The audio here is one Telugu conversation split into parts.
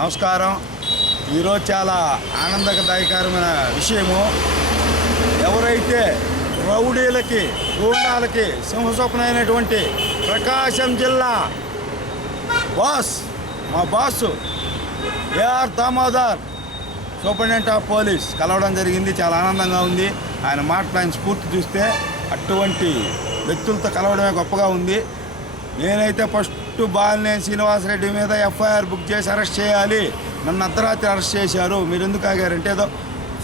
నమస్కారం. ఈరోజు చాలా ఆనందదాయకరమైన విషయము. ఎవరైతే రౌడీలకి గూండాలకి సింహస్వప్నమైనటువంటి ప్రకాశం జిల్లా బాస్ మా boss AR Damodar superintendent of police కలవడం జరిగింది. చాలా ఆనందంగా ఉంది. ఆయన మాట్లాడిన స్ఫూర్తి చూస్తే అటువంటి వ్యక్తులతో కలవడమే గొప్పగా ఉంది. నేనైతే ఫస్ట్ బాలినేని శ్రీనివాసరెడ్డి మీద ఎఫ్ఐఆర్ బుక్ చేసి అరెస్ట్ చేయాలి. నన్ను అర్ధరాత్రి అరెస్ట్ చేశారు. మీరు ఎందుకు ఆగారంటే ఏదో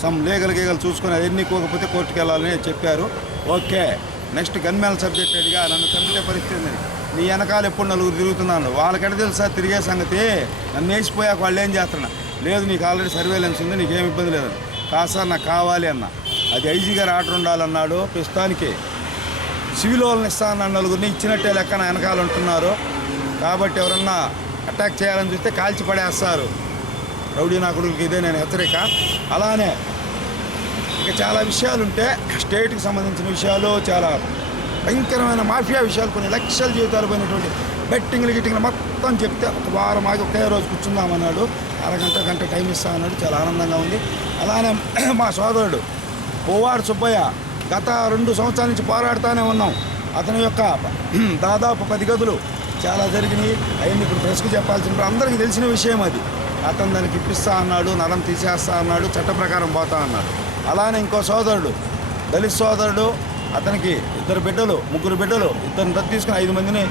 సమ్ లీగల్ గీగలు చూసుకుని అవన్నీ కోకపోతే కోర్టుకు వెళ్ళాలని చెప్పారు. ఓకే. నెక్స్ట్ గన్మేల సబ్జెక్ట్ అడిగా నన్ను చంపితే పరిస్థితి ఉంది నీ వెనకాల ఎప్పుడు నలుగురు తిరుగుతున్నాను? వాళ్ళకెడ తెలుసా తిరిగే సంగతి? నన్ను వేసిపోయాక వాళ్ళు ఏం చేస్తున్నా? లేదు నీకు ఆల్రెడీ సర్వేలెన్స్ ఉంది నీకేం ఇబ్బంది లేదని కాదు సార్ నాకు కావాలి అన్న. అది ఐజీ గారు ఆర్డర్ ఉండాలన్నాడు ప్రస్తుతానికి. సివిల్ వాళ్ళని ఇస్తానన్న నలుగురిని ఇచ్చినట్టే లెక్కన వెనకాల ఉంటున్నారు. కాబట్టి ఎవరన్నా అటాక్ చేయాలని చూస్తే కాల్చి పడేస్తారు. రౌడీ నా కొడుకుకి ఇదే నేను హెచ్చరిక. అలానే ఇక చాలా విషయాలు ఉంటే స్టేట్కి సంబంధించిన విషయాలు చాలా భయంకరమైన మాఫియా విషయాలు కొన్ని లక్షల జీవితాలు పోయినటువంటి బెట్టింగ్లు గిట్టింగ్లు మొత్తం చెప్తే ఒక వారం ఆగి ఒకే రోజు కూర్చుందామన్నాడు. అరగంట గంట టైం ఇస్తా అన్నాడు. చాలా ఆనందంగా ఉంది. అలానే మా సోదరుడు పోవాడు సుబ్బయ్య గత రెండు సంవత్సరాల నుంచి పోరాడుతూనే ఉన్నాం. అతని యొక్క దాదాపు పది గదులు చాలా జరిగినాయి. అవన్నీ ఇప్పుడు ప్రెస్కి చెప్పాల్సిన అందరికీ తెలిసిన విషయం అది. అతను దానికి ఇప్పిస్తా అన్నాడు నరం తీసేస్తా అన్నాడు చట్ట ప్రకారం పోతా అన్నాడు. అలానే ఇంకో సోదరుడు దళిత్ సోదరుడు అతనికి ఇద్దరు బిడ్డలు ముగ్గురు బిడ్డలు ఇద్దరిని దత్తు తీసుకుని ఐదు మందిని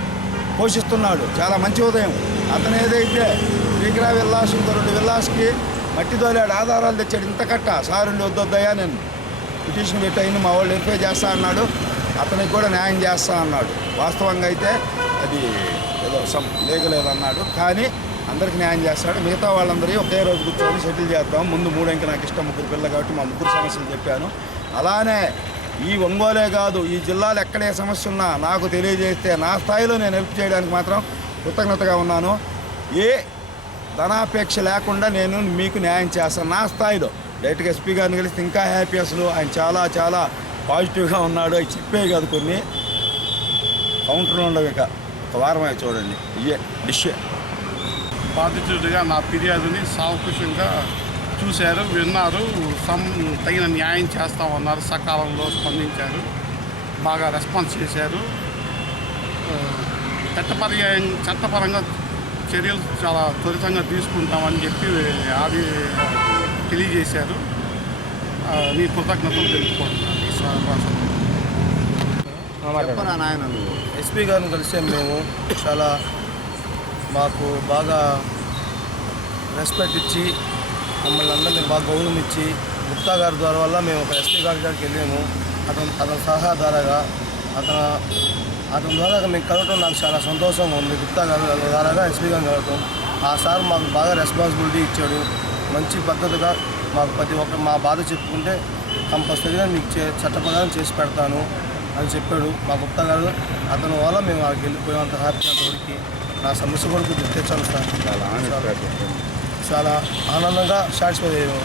పోషిస్తున్నాడు. చాలా మంచి ఉదయం. అతను ఏదైతే శ్రీగ్రా విల్లాస్ ఇంకో రెండు విల్లాస్కి మట్టి దోలాడు ఆధారాలు తెచ్చాడు ఇంత కట్ట. సారుండి వద్దొద్దయా నేను. పిటిషన్ పెట్టాయని మా వాళ్ళు వెరిఫై చేస్తా అన్నాడు. అతనికి కూడా న్యాయం చేస్తా అన్నాడు. వాస్తవంగా అయితే అది ఏదో సమ్ లేగలేదన్నాడు కానీ అందరికి న్యాయం చేస్తాడు. మిగతా వాళ్ళందరి ఒకే రోజు కూర్చొని సెటిల్ చేద్దాం. ముందు మూడంకి నాకు ఇష్టం ముగ్గురు పిల్లలు కాబట్టి మా ముగ్గురు సమస్యలు చెప్పాను. అలానే ఈ ఒంగోలే కాదు ఈ జిల్లాలో ఎక్కడే సమస్య ఉన్నా నాకు తెలియజేస్తే నా స్థాయిలో నేను హెల్ప్ చేయడానికి మాత్రం కృతజ్ఞతగా ఉన్నాను. ఏ ధనాపేక్ష లేకుండా నేను మీకు న్యాయం చేస్తాను. నా స్థాయిలో. డైరెక్ట్గా ఎస్పీ గారిని కలిస్తే ఇంకా హ్యాపీ అసలు. ఆయన చాలా చాలా పాజిటివ్గా ఉన్నాడు. అవి చెప్పే కాదు కొన్ని. కౌంటర్లో ఉండవు ఇక. ఒక వారం చూడండి. ఇయే డిష్. బాధితుడిగా నా ఫిర్యాదుని సావకుశంగా చూశారు విన్నారు. సమ్ తగిన న్యాయం చేస్తామన్నారు. సకాలంలో స్పందించారు. బాగా రెస్పాన్స్ చేశారు. చట్టపరంగా చట్టపర్యాయం చట్టపరంగా చర్యలు చాలా త్వరితంగా తీసుకుంటామని చెప్పి అది తెలియజేశారు. ఆ, నీ కృతజ్ఞతలు తెలుపుకుంటున్నాను. ఈ సందర్భంగా. చెప్పరా నాయన నువ్వు ఎస్పీ గారిని కలిసే మేము చాలా మాకు బాగా రెస్పెక్ట్ ఇచ్చి మమ్మల్ని అందరినీ బాగా గౌరవం ఇచ్చి గుప్తా గారి ద్వారా వల్ల మేము ఒక ఎస్పీ గారి దగ్గరికి వెళ్ళాము. అతను అతని సలహా ద్వారాగా అతను అతని ద్వారా మేము కలవటం నాకు చాలా సంతోషంగా ఉంది. గుప్తా గారి ద్వారాగా ఎస్పీ గారిని కలవటం. ఆ సార్ మాకు బాగా రెస్పాన్సిబిలిటీ ఇచ్చాడు. మంచి పద్ధతిగా మాకు ప్రతి ఒక్క మా బాధ చెప్పుకుంటే కంపల్సరీగా మీకు చే చట్టప్రకారం చేసి పెడతాను అని చెప్పాడు మా గుప్తా గారు. అతని వల్ల మేము అక్కడికి వెళ్ళిపోయామంత హ్యాపీ అంతవరకు నా సమస్య కూడా గుర్తించాను సార్. చాలా ఆనందంగా సాటిస్ఫై అయ్యాము.